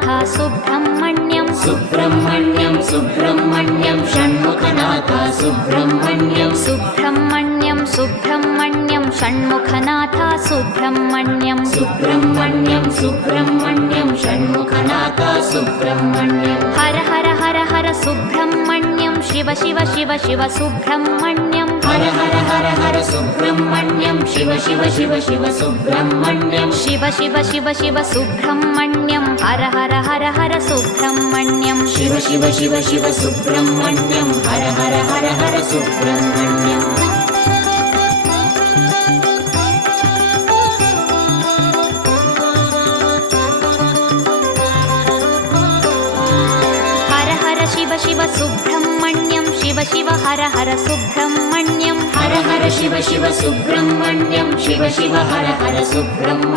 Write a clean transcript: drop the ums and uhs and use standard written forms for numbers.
Shanmukhanath Subrahmanyam Subrahmanyam Subrahmanyam Shanmukhanath Subrahmanyam Subrahmanyam Subrahmanyam Shanmukhanath Subrahmanyam Subrahmanyam Subrahmanyam Shanmukhanath Subrahmanyam Har Har Har Har Subrahmanyam Shiva Shiva Shiva Shiva Subrahmanyam Har Har Har Har Subrahmanyam Shiva Shiva Shiva Shiva Subrahmanyam Shiva Shiva Shiva Shiva Subrahmanyam Har Har Har Har Subrahmanyam Shiva Shiva Shiva Shiva Subrahmanyam Har Har Har Har Subrahmanyam Har Har Shiva Shiva Subrahmanyam Shiva Shiva Har Har Subrahmanyam Har Har Shiva Shiva Subrahmanyam Shiva Shiva Har Har Subrahmanyam